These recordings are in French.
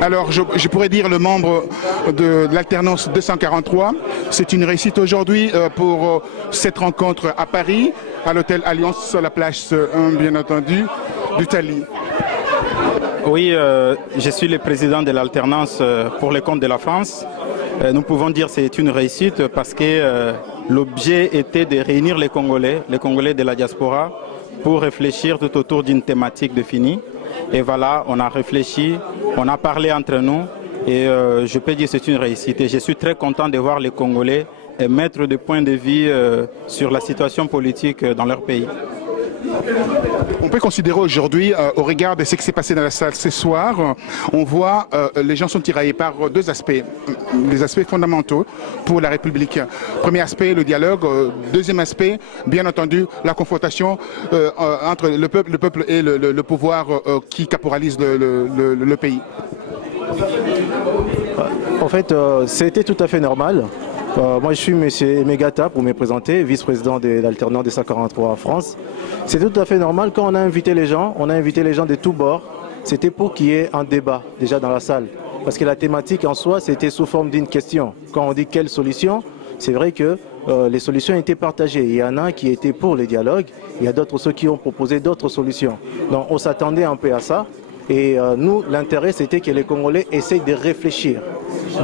Alors, je pourrais dire le membre de l'alternance 243, c'est une réussite aujourd'hui pour cette rencontre à Paris, à l'hôtel Alliance sur la place, bien entendu, d'Italie. Oui, je suis le président de l'alternance pour les comptes de la France. Nous pouvons dire que c'est une réussite parce que l'objet était de réunir les Congolais de la diaspora, pour réfléchir tout autour d'une thématique définie. Et voilà, on a réfléchi, on a parlé entre nous et je peux dire que c'est une réussite. Et je suis très content de voir les Congolais mettre des points de vue sur la situation politique dans leur pays. On peut considérer aujourd'hui, au regard de ce qui s'est passé dans la salle ce soir, on voit les gens sont tiraillés par deux aspects, les aspects fondamentaux pour la République. Premier aspect, le dialogue. Deuxième aspect, bien entendu, la confrontation entre le peuple et le pouvoir qui caporalise le pays. En fait, c'était tout à fait normal. Moi, je suis M. Emegata, pour me présenter, vice-président de l'alternance des 143 en France. C'est tout à fait normal. Quand on a invité les gens, de tous bords. C'était pour qu'il y ait un débat, déjà dans la salle. Parce que la thématique en soi, c'était sous forme d'une question. Quand on dit quelle solution, c'est vrai que les solutions étaient partagées. Il y en a qui étaient pour le dialogue, il y a d'autres ceux qui ont proposé d'autres solutions. Donc, on s'attendait un peu à ça. Et nous, l'intérêt, c'était que les Congolais essayent de réfléchir.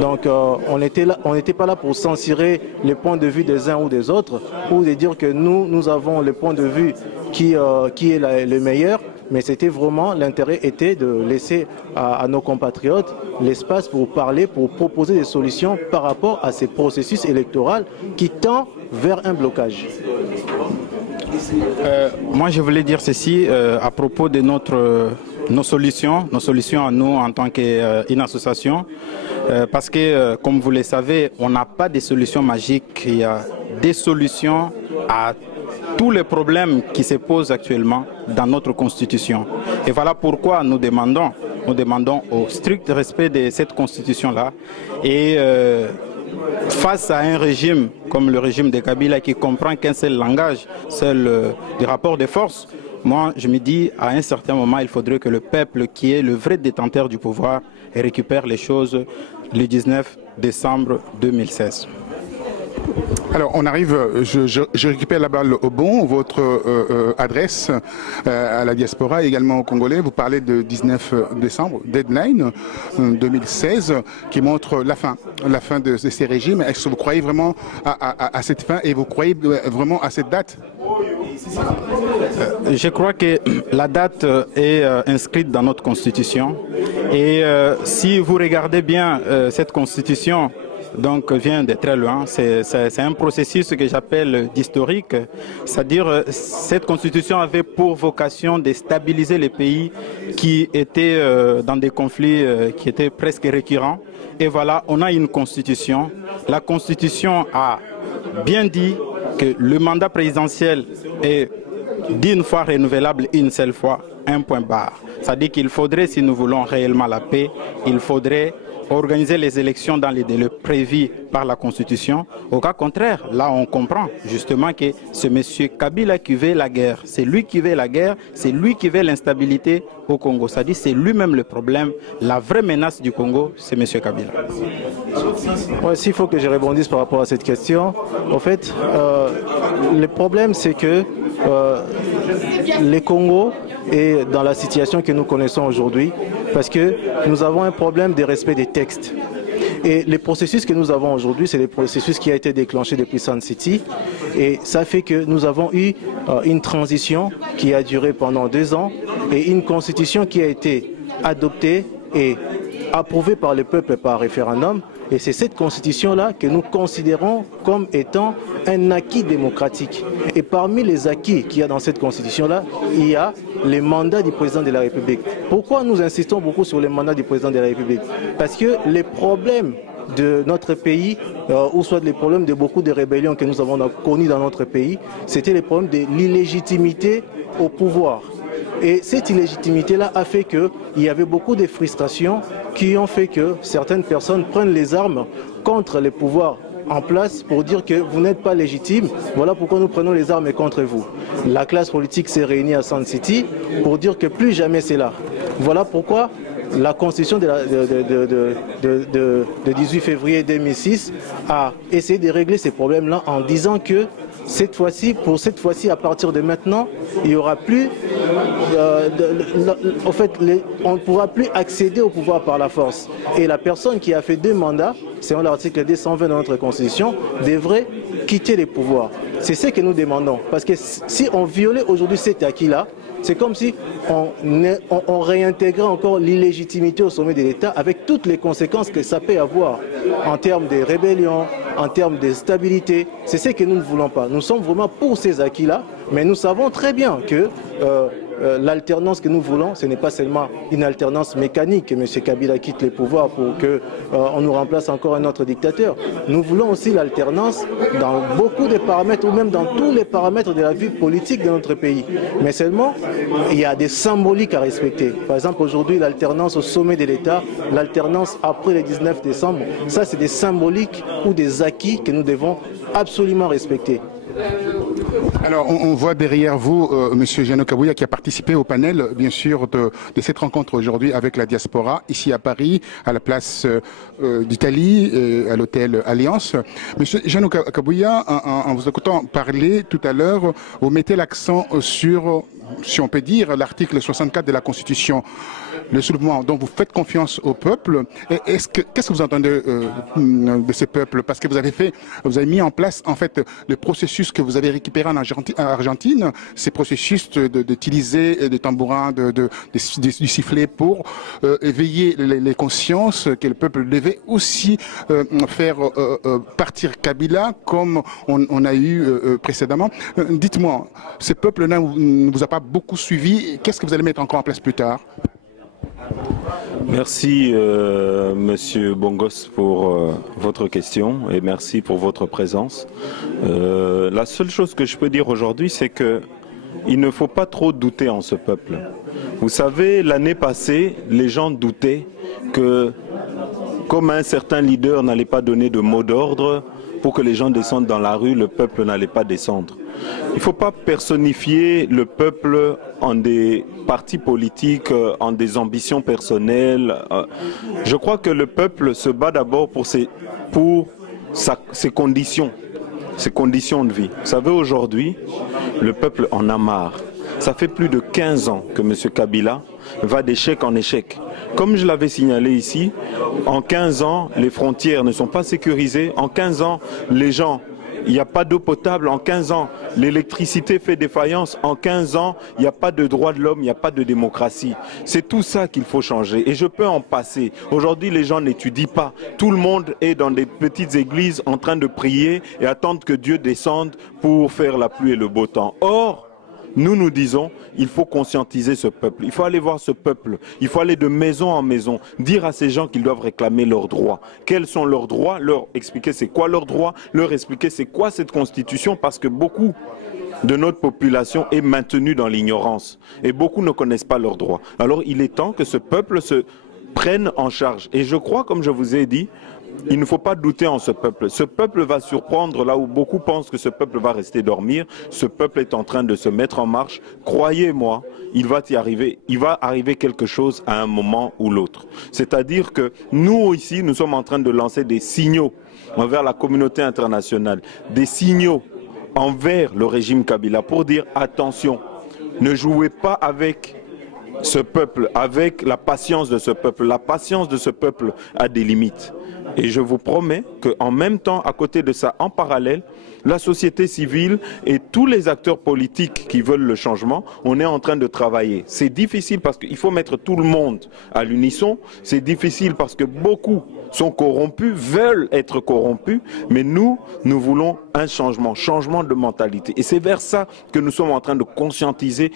Donc, on n'était pas là pour censurer les points de vue des uns ou des autres, ou de dire que nous avons le point de vue qui est le meilleur, mais c'était vraiment, l'intérêt était de laisser à nos compatriotes l'espace pour parler, pour proposer des solutions par rapport à ces processus électoraux qui tend vers un blocage. Moi, je voulais dire ceci à propos de nos solutions à nous en tant qu'une association, parce que, comme vous le savez, on n'a pas de solutions magiques. Il y a des solutions à tous les problèmes qui se posent actuellement dans notre constitution. Et voilà pourquoi nous demandons au strict respect de cette constitution-là. Et face à un régime comme le régime de Kabila qui comprend qu'un seul langage, seul des rapports de force, moi je me dis à un certain moment il faudrait que le peuple qui est le vrai détenteur du pouvoir récupère les choses le 19 décembre 2016. Alors, on arrive, je récupère la balle au bon, votre adresse à la diaspora et également aux Congolais. Vous parlez de 19 décembre, deadline 2016, qui montre la fin de ces régimes. Est-ce que vous croyez vraiment à cette fin et vous croyez vraiment à cette date? Je crois que la date est inscrite dans notre constitution. Et si vous regardez bien cette constitution, donc vient de très loin. C'est un processus que j'appelle d'historique. C'est-à-dire cette constitution avait pour vocation de stabiliser les pays qui étaient dans des conflits qui étaient presque récurrents. Et voilà, on a une constitution. La constitution a bien dit que le mandat présidentiel est d'une fois renouvelable une seule fois, un point barre. C'est-à-dire qu'il faudrait, si nous voulons réellement la paix, il faudrait organiser les élections dans les délais prévus par la Constitution. Au cas contraire, là on comprend justement que c'est M. Kabila qui veut la guerre. C'est lui qui veut la guerre, c'est lui qui veut l'instabilité au Congo. C'est-à-dire c'est lui-même le problème. La vraie menace du Congo, c'est M. Kabila. Ouais, s'il faut que je rebondisse par rapport à cette question, en fait, le problème c'est que les Congos est dans la situation que nous connaissons aujourd'hui parce que nous avons un problème de respect des textes. Et les processus que nous avons aujourd'hui, c'est le processus qui a été déclenché depuis Sun City. Et ça fait que nous avons eu une transition qui a duré pendant 2 ans et une constitution qui a été adoptée et approuvée par le peuple par référendum. Et c'est cette constitution-là que nous considérons comme étant un acquis démocratique. Et parmi les acquis qu'il y a dans cette constitution-là, il y a les mandats du président de la République. Pourquoi nous insistons beaucoup sur les mandats du président de la République? Parce que les problèmes de notre pays, ou soit les problèmes de beaucoup de rébellions que nous avons connus dans notre pays, c'était les problèmes de l'illégitimité au pouvoir. Et cette illégitimité-là a fait qu'il y avait beaucoup de frustrations qui ont fait que certaines personnes prennent les armes contre les pouvoirs en place pour dire que vous n'êtes pas légitime, voilà pourquoi nous prenons les armes contre vous. La classe politique s'est réunie à Sun City pour dire que plus jamais c'est là. Voilà pourquoi la Constitution de 18 février 2006 a essayé de régler ces problèmes-là en disant que pour cette fois-ci, à partir de maintenant, il n'y aura plus, on ne pourra plus accéder au pouvoir par la force. Et la personne qui a fait 2 mandats, selon l'article 220 de notre Constitution, devrait quitter les pouvoirs. C'est ce que nous demandons. Parce que si on violait aujourd'hui cet acquis-là, c'est comme si on réintégrait encore l'illégitimité au sommet de l'État avec toutes les conséquences que ça peut avoir en termes de rébellion, en termes de stabilité. C'est ce que nous ne voulons pas. Nous sommes vraiment pour ces acquis-là, mais nous savons très bien que l'alternance que nous voulons, ce n'est pas seulement une alternance mécanique que M. Kabila quitte les pouvoirs pour qu'on nous remplace encore un autre dictateur. Nous voulons aussi l'alternance dans beaucoup de paramètres ou même dans tous les paramètres de la vie politique de notre pays. Mais seulement, il y a des symboliques à respecter. Par exemple, aujourd'hui, l'alternance au sommet de l'État, l'alternance après le 19 décembre, ça c'est des symboliques ou des acquis que nous devons absolument respecter. Alors, on voit derrière vous, Monsieur Jeannot Kabuya, qui a participé au panel, bien sûr, de cette rencontre aujourd'hui avec la diaspora, ici à Paris, à la place d'Italie, à l'hôtel Alliance. Monsieur Jeannot Kabuya, en vous écoutant parler tout à l'heure, vous mettez l'accent sur, si on peut dire, l'article 64 de la Constitution. Le soulèvement, donc vous faites confiance au peuple. Qu'est-ce que vous entendez de ce peuple? Parce que vous avez mis en place en fait le processus que vous avez récupéré en Argentine, ces processus d'utiliser des tambourins, du sifflet pour éveiller les consciences que le peuple devait aussi faire partir Kabila comme on a eu précédemment. Dites-moi, ce peuple-là ne vous a pas beaucoup suivi. Qu'est-ce que vous allez mettre encore en place plus tard? Merci Monsieur Bongos pour votre question et merci pour votre présence. La seule chose que je peux dire aujourd'hui, c'est que il ne faut pas trop douter en ce peuple. Vous savez, l'année passée, les gens doutaient que comme un certain leader n'allait pas donner de mot d'ordre pour que les gens descendent dans la rue, le peuple n'allait pas descendre. Il ne faut pas personnifier le peuple en des partis politiques, en des ambitions personnelles. Je crois que le peuple se bat d'abord pour ses conditions de vie. Vous savez, aujourd'hui, le peuple en a marre. Ça fait plus de 15 ans que M. Kabila va d'échec en échec. Comme je l'avais signalé ici, en 15 ans, les frontières ne sont pas sécurisées. En 15 ans, les gens... Il n'y a pas d'eau potable en 15 ans. L'électricité fait défaillance. En 15 ans, il n'y a pas de droits de l'homme, il n'y a pas de démocratie. C'est tout ça qu'il faut changer. Et je peux en passer. Aujourd'hui, les gens n'étudient pas. Tout le monde est dans des petites églises en train de prier et attendre que Dieu descende pour faire la pluie et le beau temps. Or, nous disons, il faut conscientiser ce peuple. Il faut aller voir ce peuple. Il faut aller de maison en maison, dire à ces gens qu'ils doivent réclamer leurs droits. Quels sont leurs droits? Leur expliquer c'est quoi leurs droits, leur expliquer c'est quoi cette constitution, parce que beaucoup de notre population est maintenue dans l'ignorance et beaucoup ne connaissent pas leurs droits. Alors il est temps que ce peuple se prenne en charge. Et je crois, comme je vous ai dit, il ne faut pas douter en ce peuple. Ce peuple va surprendre là où beaucoup pensent que ce peuple va rester dormir. Ce peuple est en train de se mettre en marche. Croyez-moi, il va y arriver. Il va arriver quelque chose à un moment ou l'autre. C'est-à-dire que nous ici, nous sommes en train de lancer des signaux envers la communauté internationale, des signaux envers le régime Kabila pour dire attention, ne jouez pas avec ce peuple, avec la patience de ce peuple. La patience de ce peuple a des limites. Et je vous promets qu'en même temps, à côté de ça, en parallèle, la société civile et tous les acteurs politiques qui veulent le changement, on est en train de travailler. C'est difficile parce qu'il faut mettre tout le monde à l'unisson. C'est difficile parce que beaucoup sont corrompus, veulent être corrompus, mais nous voulons un changement de mentalité. Et c'est vers ça que nous sommes en train de conscientiser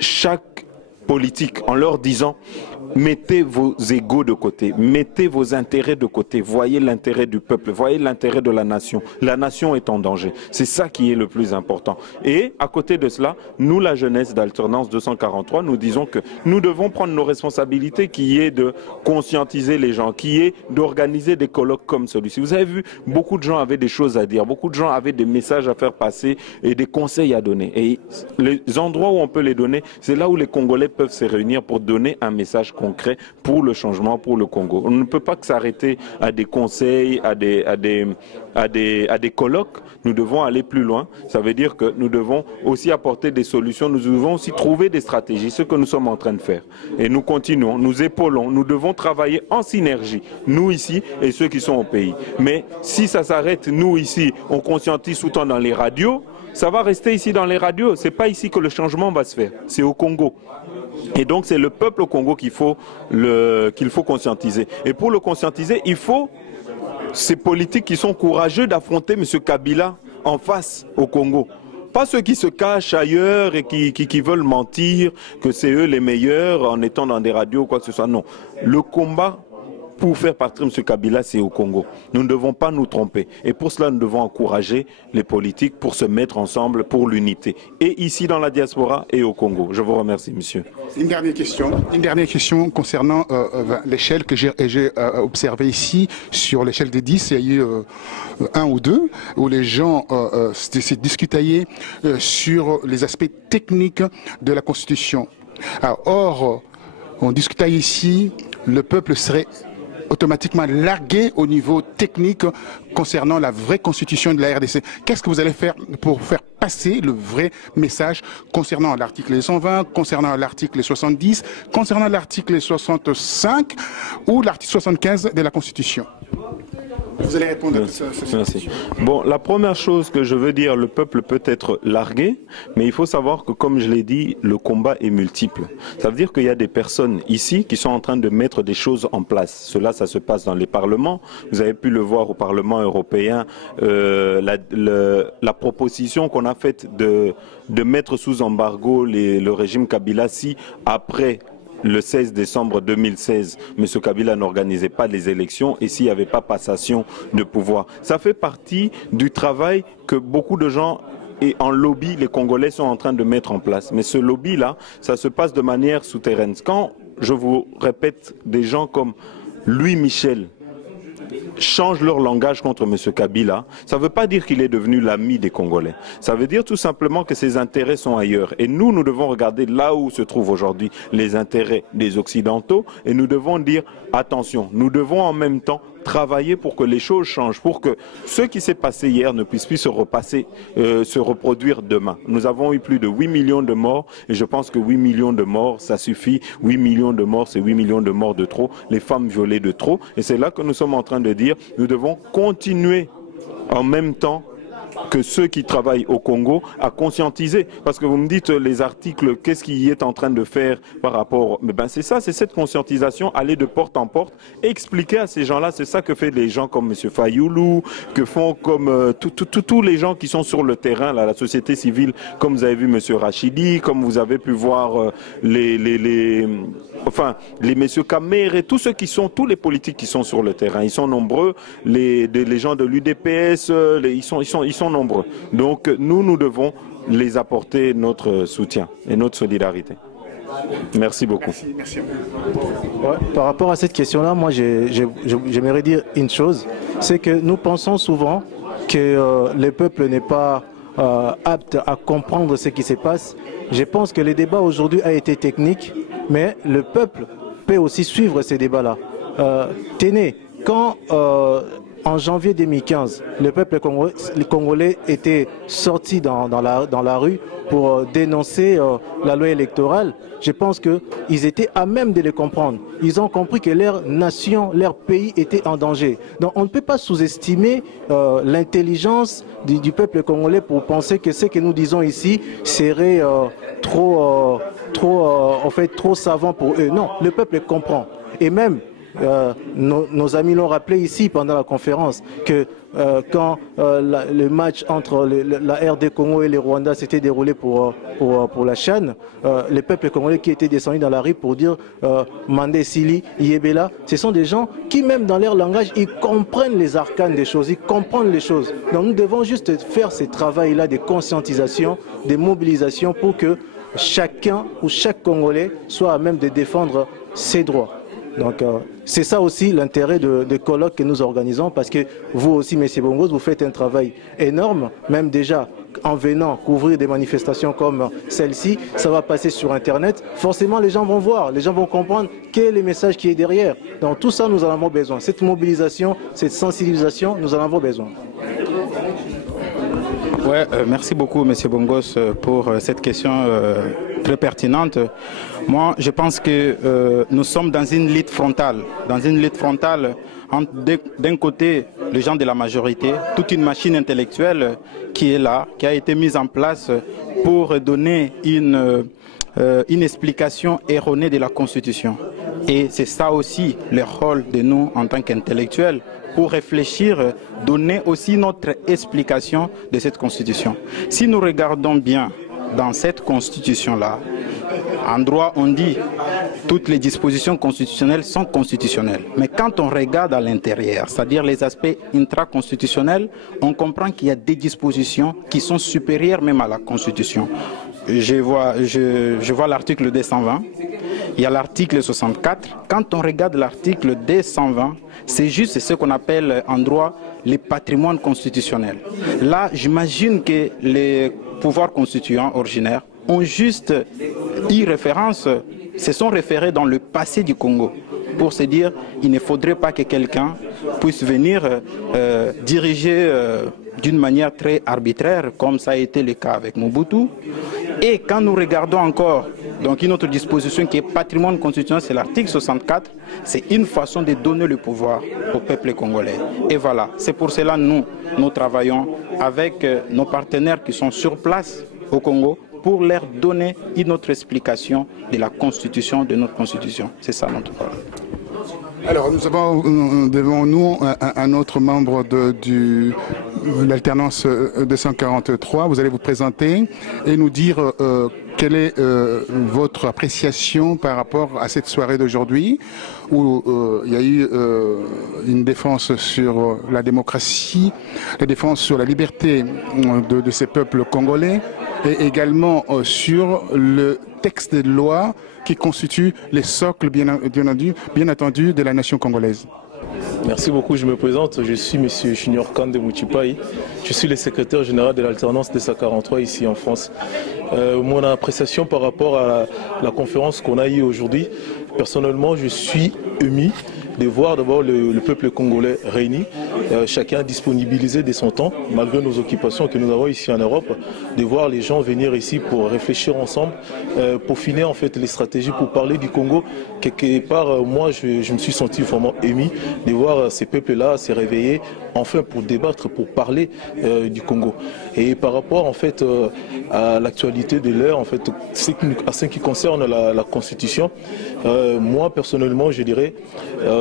chaque politique en leur disant mettez vos égos de côté, mettez vos intérêts de côté, voyez l'intérêt du peuple, voyez l'intérêt de la nation. La nation est en danger, c'est ça qui est le plus important. Et à côté de cela, nous la jeunesse d'Alternance 243, nous disons que nous devons prendre nos responsabilités qui est de conscientiser les gens, qui est d'organiser des colloques comme celui-ci. Vous avez vu, beaucoup de gens avaient des choses à dire, beaucoup de gens avaient des messages à faire passer et des conseils à donner. Et les endroits où on peut les donner, c'est là où les Congolais peuvent se réunir pour donner un message concret pour le changement, pour le Congo. On ne peut pas s'arrêter à des conseils, à des colloques. Nous devons aller plus loin. Ça veut dire que nous devons aussi apporter des solutions. Nous devons aussi trouver des stratégies, ce que nous sommes en train de faire. Et nous continuons, nous épaulons. Nous devons travailler en synergie, nous ici et ceux qui sont au pays. Mais si ça s'arrête, nous ici, on conscientise tout le temps dans les radios, ça va rester ici dans les radios. Ce n'est pas ici que le changement va se faire. C'est au Congo. Et donc c'est le peuple au Congo qu'il faut conscientiser. Et pour le conscientiser, il faut ces politiques qui sont courageux d'affronter M. Kabila en face au Congo. Pas ceux qui se cachent ailleurs et qui veulent mentir, que c'est eux les meilleurs en étant dans des radios ou quoi que ce soit. Non. Le combat pour faire partir M. Kabila, c'est au Congo. Nous ne devons pas nous tromper. Et pour cela, nous devons encourager les politiques pour se mettre ensemble pour l'unité. Et ici, dans la diaspora et au Congo. Je vous remercie, monsieur. Une dernière question concernant l'échelle que j'ai observée ici. Sur l'échelle des 10, il y a eu 1 ou 2 où les gens s'est discutaillé sur les aspects techniques de la Constitution. Alors, or, on discutait ici, le peuple serait automatiquement largué au niveau technique concernant la vraie constitution de la RDC. Qu'est-ce que vous allez faire pour faire passer le vrai message concernant l'article 120, concernant l'article 70, concernant l'article 65 ou l'article 75 de la Constitution? Vous allez répondre à ça. Merci. Bon, la première chose que je veux dire, le peuple peut être largué, mais il faut savoir que, comme je l'ai dit, le combat est multiple. Ça veut dire qu'il y a des personnes ici qui sont en train de mettre des choses en place. Cela, ça se passe dans les parlements. Vous avez pu le voir au Parlement européen, la proposition qu'on a faite de mettre sous embargo le régime Kabila si après le 16 décembre 2016, M. Kabila n'organisait pas les élections et s'il n'y avait pas passation de pouvoir. Ça fait partie du travail que beaucoup de gens et en lobby, les Congolais sont en train de mettre en place. Mais ce lobby-là, ça se passe de manière souterraine. Quand, je vous répète, des gens comme Louis Michel changent leur langage contre M. Kabila, ça ne veut pas dire qu'il est devenu l'ami des Congolais. Ça veut dire tout simplement que ses intérêts sont ailleurs. Et nous, nous devons regarder là où se trouvent aujourd'hui les intérêts des Occidentaux et nous devons dire attention, nous devons en même temps travailler pour que les choses changent, pour que ce qui s'est passé hier ne puisse plus se reproduire demain. Nous avons eu plus de 8 millions de morts et je pense que 8 millions de morts, ça suffit. 8 millions de morts, c'est 8 millions de morts de trop, les femmes violées de trop. Et c'est là que nous sommes en train de dire, nous devons continuer en même temps que ceux qui travaillent au Congo à conscientiser. Parce que vous me dites les articles, qu'est-ce qu'il est en train de faire par rapport... Mais ben c'est ça, c'est cette conscientisation, aller de porte en porte, expliquer à ces gens-là, c'est ça que fait les gens comme M. Fayoulou, que font comme tous les gens qui sont sur le terrain, là, la société civile, comme vous avez vu M. Rachidi, comme vous avez pu voir les M. Kamer et tous les politiques qui sont sur le terrain. Ils sont nombreux, les gens de l'UDPS, ils sont nombreux. Donc nous devons les apporter notre soutien et notre solidarité. Merci beaucoup. Merci. Ouais, par rapport à cette question-là, moi j'aimerais dire une chose, c'est que nous pensons souvent que le peuple n'est pas apte à comprendre ce qui se passe. Je pense que le débat aujourd'hui a été technique, mais le peuple peut aussi suivre ces débats-là. Tenez, quand en janvier 2015, le peuple congolais était sorti dans la rue pour dénoncer la loi électorale, je pense qu'ils étaient à même de les comprendre. Ils ont compris que leur nation, leur pays était en danger. Donc on ne peut pas sous-estimer l'intelligence du peuple congolais pour penser que ce que nous disons ici serait trop savant pour eux. Non, le peuple comprend. Et même, nos amis l'ont rappelé ici pendant la conférence que quand le match entre la RD Congo et le Rwanda s'était déroulé pour la CHAN, les peuples congolais qui étaient descendus dans la rue pour dire Mandé Sili, Yebela, ce sont des gens qui même dans leur langage, ils comprennent les arcanes des choses, ils comprennent les choses. Donc nous devons juste faire ce travail-là de conscientisation, de mobilisation pour que chacun ou chaque Congolais soit à même de défendre ses droits. Donc c'est ça aussi l'intérêt de colloques que nous organisons parce que vous aussi, M. Bongos, vous faites un travail énorme, même déjà en venant couvrir des manifestations comme celle-ci, ça va passer sur Internet. Forcément, les gens vont voir, les gens vont comprendre quel est le message qui est derrière. Donc tout ça, nous en avons besoin. Cette mobilisation, cette sensibilisation, nous en avons besoin. Ouais, merci beaucoup, M. Bongos, pour cette question très pertinente. Moi, je pense que nous sommes dans une lutte frontale. Dans une lutte frontale entre, d'un côté, les gens de la majorité, toute une machine intellectuelle qui est là, qui a été mise en place pour donner une explication erronée de la Constitution. Et c'est ça aussi le rôle de nous en tant qu'intellectuels, pour réfléchir, donner aussi notre explication de cette Constitution. Si nous regardons bien dans cette Constitution-là, en droit on dit toutes les dispositions constitutionnelles sont constitutionnelles. Mais quand on regarde à l'intérieur, c'est-à-dire les aspects intraconstitutionnels, on comprend qu'il y a des dispositions qui sont supérieures même à la Constitution. Je vois l'article 220, il y a l'article 64. Quand on regarde l'article 220, c'est juste ce qu'on appelle en droit les patrimoines constitutionnels. Là, j'imagine que les pouvoirs constituants originaires ont juste eu référence, se sont référés dans le passé du Congo pour se dire il ne faudrait pas que quelqu'un puisse venir diriger d'une manière très arbitraire, comme ça a été le cas avec Mobutu. Et quand nous regardons encore donc une autre disposition qui est patrimoine constitutionnel, c'est l'article 64, c'est une façon de donner le pouvoir au peuple congolais. Et voilà, c'est pour cela nous travaillons avec nos partenaires qui sont sur place au Congo pour leur donner une autre explication de la constitution, de notre constitution. C'est ça notre problème. Alors, nous avons devant nous un autre membre de l'alternance 243. Vous allez vous présenter et nous dire quelle est votre appréciation par rapport à cette soirée d'aujourd'hui où il y a eu une défense sur la démocratie, la défense sur la liberté de ces peuples congolais et également sur le texte de loi qui constitue les socles, bien entendu, de la nation congolaise. Merci beaucoup, je me présente, je suis M. Junior Kande Mouchipai, je suis le secrétaire général de l'alternance de 43 ici en France. Mon appréciation par rapport à la conférence qu'on a eue aujourd'hui, personnellement je suis ému de voir d'abord le peuple congolais réuni, chacun disponibilisé de son temps, malgré nos occupations que nous avons ici en Europe, de voir les gens venir ici pour réfléchir ensemble, pour finir en fait les stratégies pour parler du Congo. Quelque part, moi je me suis senti vraiment ému de voir ces peuples-là se réveiller, enfin pour débattre, pour parler du Congo. Et par rapport en fait à l'actualité de l'heure, en fait, à ce qui concerne la Constitution, moi personnellement je dirais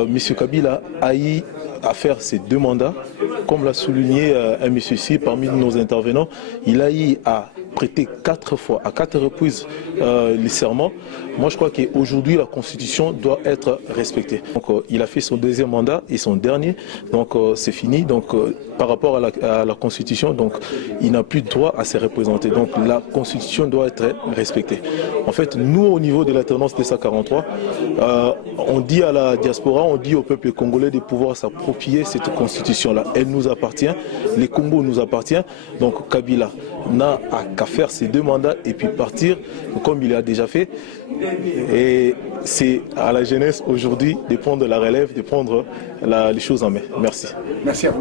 M. Kabila a eu à faire ses 2 mandats, comme l'a souligné un monsieur ici parmi nos intervenants, il a eu à prêter 4 fois, à 4 reprises les serments. Moi je crois qu'aujourd'hui la Constitution doit être respectée. Donc il a fait son 2e mandat et son dernier, donc c'est fini. Donc par rapport à la Constitution, donc il n'a plus de droit à se représenter. Donc la Constitution doit être respectée. En fait, nous au niveau de l'alternance de 43, on dit à la diaspora, on dit au peuple congolais de pouvoir s'approprier cette Constitution-là. Elle nous appartient, les Congo nous appartient. Donc Kabila n'a qu'à faire ses 2 mandats et puis partir comme il a déjà fait. Et c'est à la jeunesse aujourd'hui de prendre la relève, de prendre les choses en main. Merci. Merci à vous.